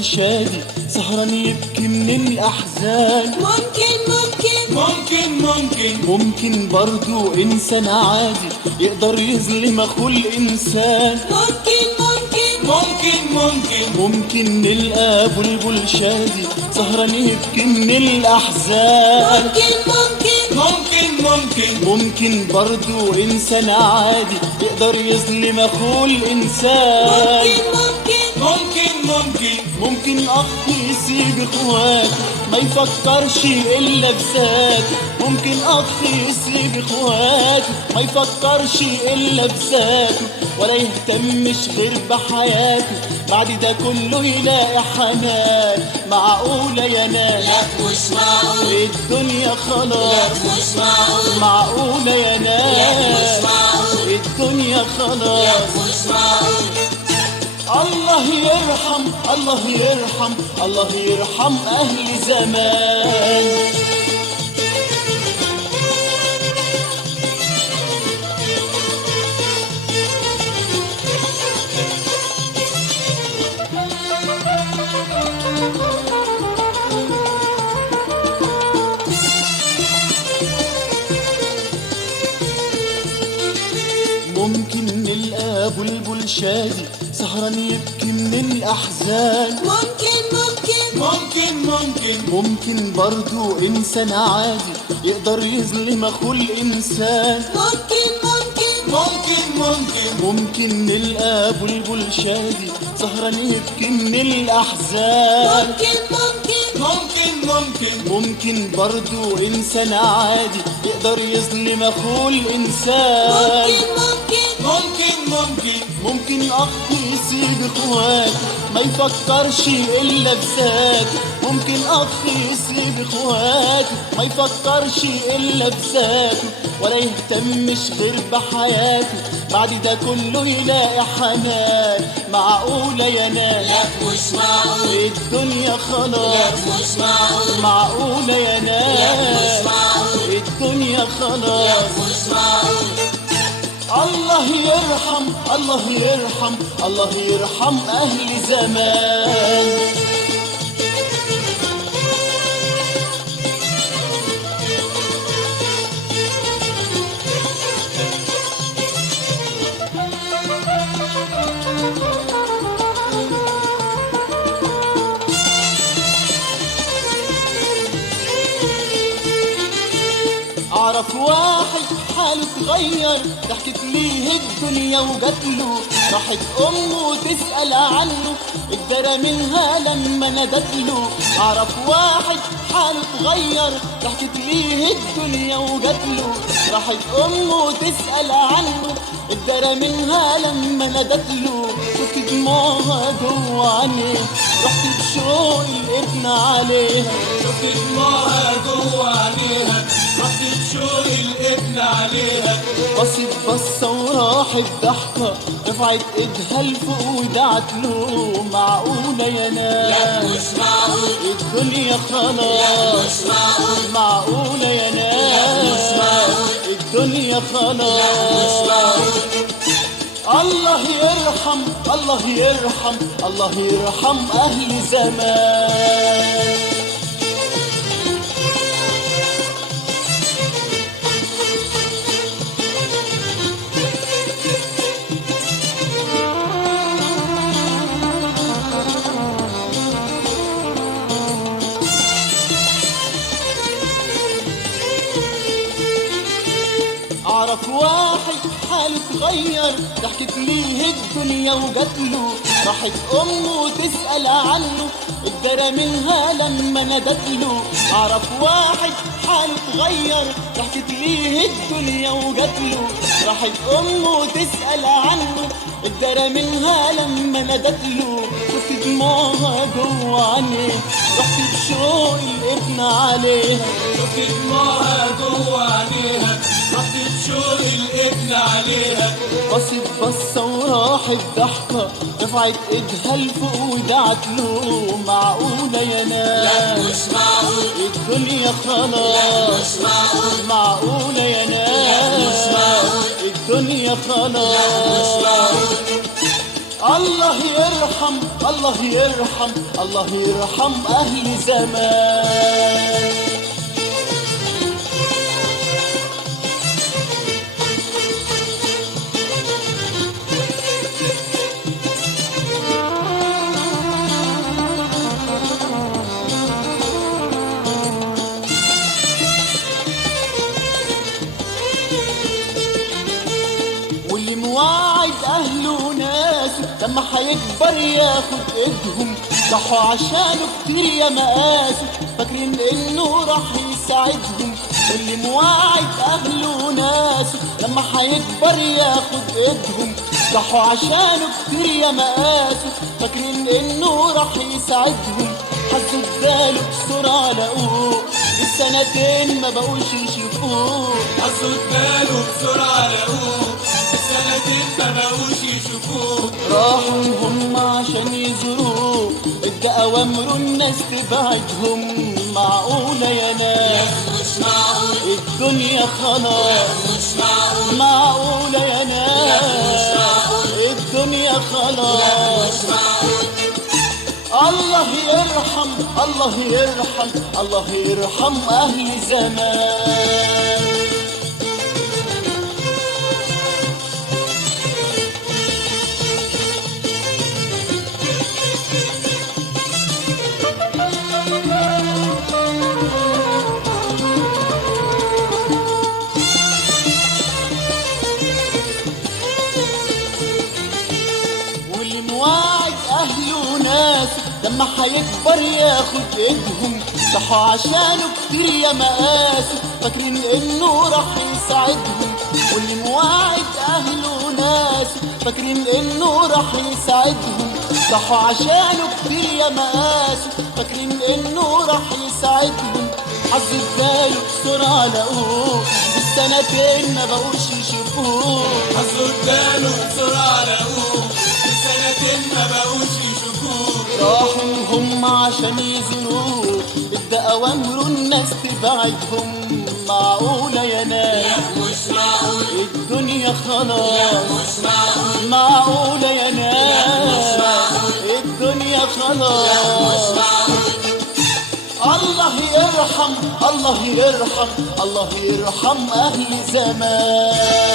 البلبل شادي سهران يبكي من الأحزان. ممكن برضو إنسان عادي يقدر يظلم أخو الإنسان. ممكن نلقى بلبل شادي سهران يبكي من الأحزان. ممكن برضو إنسان عادي يقدر يظلم أخو الإنسان. ممكن أخ يسيب إخواته ما يفكرش إلا بذاته. ممكن أخ يسيب إخواته ما يفكرش إلا بذاته، ولا يهتمش غير بحياته. بعد ده كله يلاقي حنان. معقولة يا ناس؟ لا مش معقول. الدنيا خلاص. لا مش معقول. معقولة يا ناس؟ لا مش معقول. الدنيا خلاص. لا مش معقول. الله يرحم الله يرحم الله يرحم أهل زمان. ممكن نلقى بلبل شادي سهران يبكي من الأحزان. ممكن برضو إنسان عادي يقدر يظلم أخو الإنسان. ممكن نلقى بلبل شادي سهران يبكي من الأحزان. ممكن برضو إنسان عادي يقدر يظلم أخو الإنسان. ممكن أخ يسيب إخواته ما يفكرش إلا بذاته. ممكن أخ يسيب إخواته ما يفكرش إلا بذاته، ولا يهتمش غير بحياته. بعد ده كله يلاقي حنان. معقولة يا ناس؟ لا مش معقول. الدنيا خلاص. لا مش معقول. معقولة يا لا مش ناس؟ معقول. الدنيا لا خلاص. مش معقول. الله يرحم الله يرحم الله يرحم أهل زمان. أعرف واحد حاله اتغير، ضحكت ليه الدنيا وجاتله. راحت أمه تسأل عنه، اتدرى منها لما ندتله. أعرف واحد حاله اتغير، ضحكت ليه الدنيا وجاتله. راحت أمه تسأل عنه، اتدرى منها لما ندتله. شفت دموعها جوه عينيه، رحت بشوق الابن عليها. شفت دموعها جوه عينيها، رحت بشوق الابن عليها. بصت بصة وراحت ضحكة، رفعت ايدها لفوق ودعت له. معقولة يا ناس؟ لا مش معقول. الدنيا خلاص. لا مش معقول. معقولة يا ناس؟ لا مش معقول. الدنيا خلاص. لا مش معقول. الله يرحم الله يرحم الله يرحم أهل زمان. أعرف واحد حاله اتغير، ضحكت ليه الدنيا وجاتله. راحت أمه تسأل عنه، اتدرى منها لما ندتله. أعرف واحد حاله اتغير، ضحكت ليه الدنيا وجاتله. راحت أمه تسأل عنه، اتدرى منها لما ندتله. شفت دموعها جوه عينيه، رحت بشوق الابن عليها. شفت دموعها جوه عينيها، رحت بشوق الابن عليها. بصت بصة وراحت ضحكة، رفعت ايدها لفوق ودعت له. معقولة يا لا ناس؟ مش معقول. الدنيا خلاص. لا مش معقول. معقولة يا ناس؟ لا مش معقول. الدنيا لا مش خلاص. معقول. الله يرحم الله يرحم الله يرحم أهل زمان. واللي مواعد أهله وناسه لما حيكبر ياخد إيدهم، ضحوا عشانه كتير يا مقاسه فاكرين إنه راح يساعدهم. واللي مواعد أهله وناسه لما حيكبر ياخد إيدهم، ضحوا عشانه كتير يا مقاسه فاكرين إنه راح يساعدهم. حسوا اداله بسرعة لقوه السنتين ما بقوش يشوفوه. حسوا اداله بسرعة لقوه السنتين ما بقوش يشوفوه. راحوا هم عشان يزوروه ادى اوامره الناس تبعدهم. معقولة يا ناس مش معقول الدنيا خلاص، مش معقول معقولة يا ناس الدنيا خلاص. مش معقول الله يرحم الله يرحم الله يرحم أهل زمان. واللي مواعد أهله وناسه لما حيكبر ياخد إيدهم، ضحوا عشانه كتير يا مقاسه فاكرين إنه راح يساعدهم. واللي مواعد أهله وناسه فاكرين إنه راح يساعدهم، ضحوا عشانه كتير يا مقاسه فاكرين إنه راح يساعدهم. حظ اداله بسرعة لقوه السنتين ما بقوش يشوفوه. حسوا اداله بسرعة لقوه السنتين ما بقوش يشوفوه. راحوا هم عشان يزوروه ادى اوامره الناس تبعدهم. معقولة يا ناس مش معقول الدنيا خلاص، مش معقول معقولة يا ناس الدنيا خلاص. مش معقول الله يرحم الله يرحم الله يرحم أهل زمان.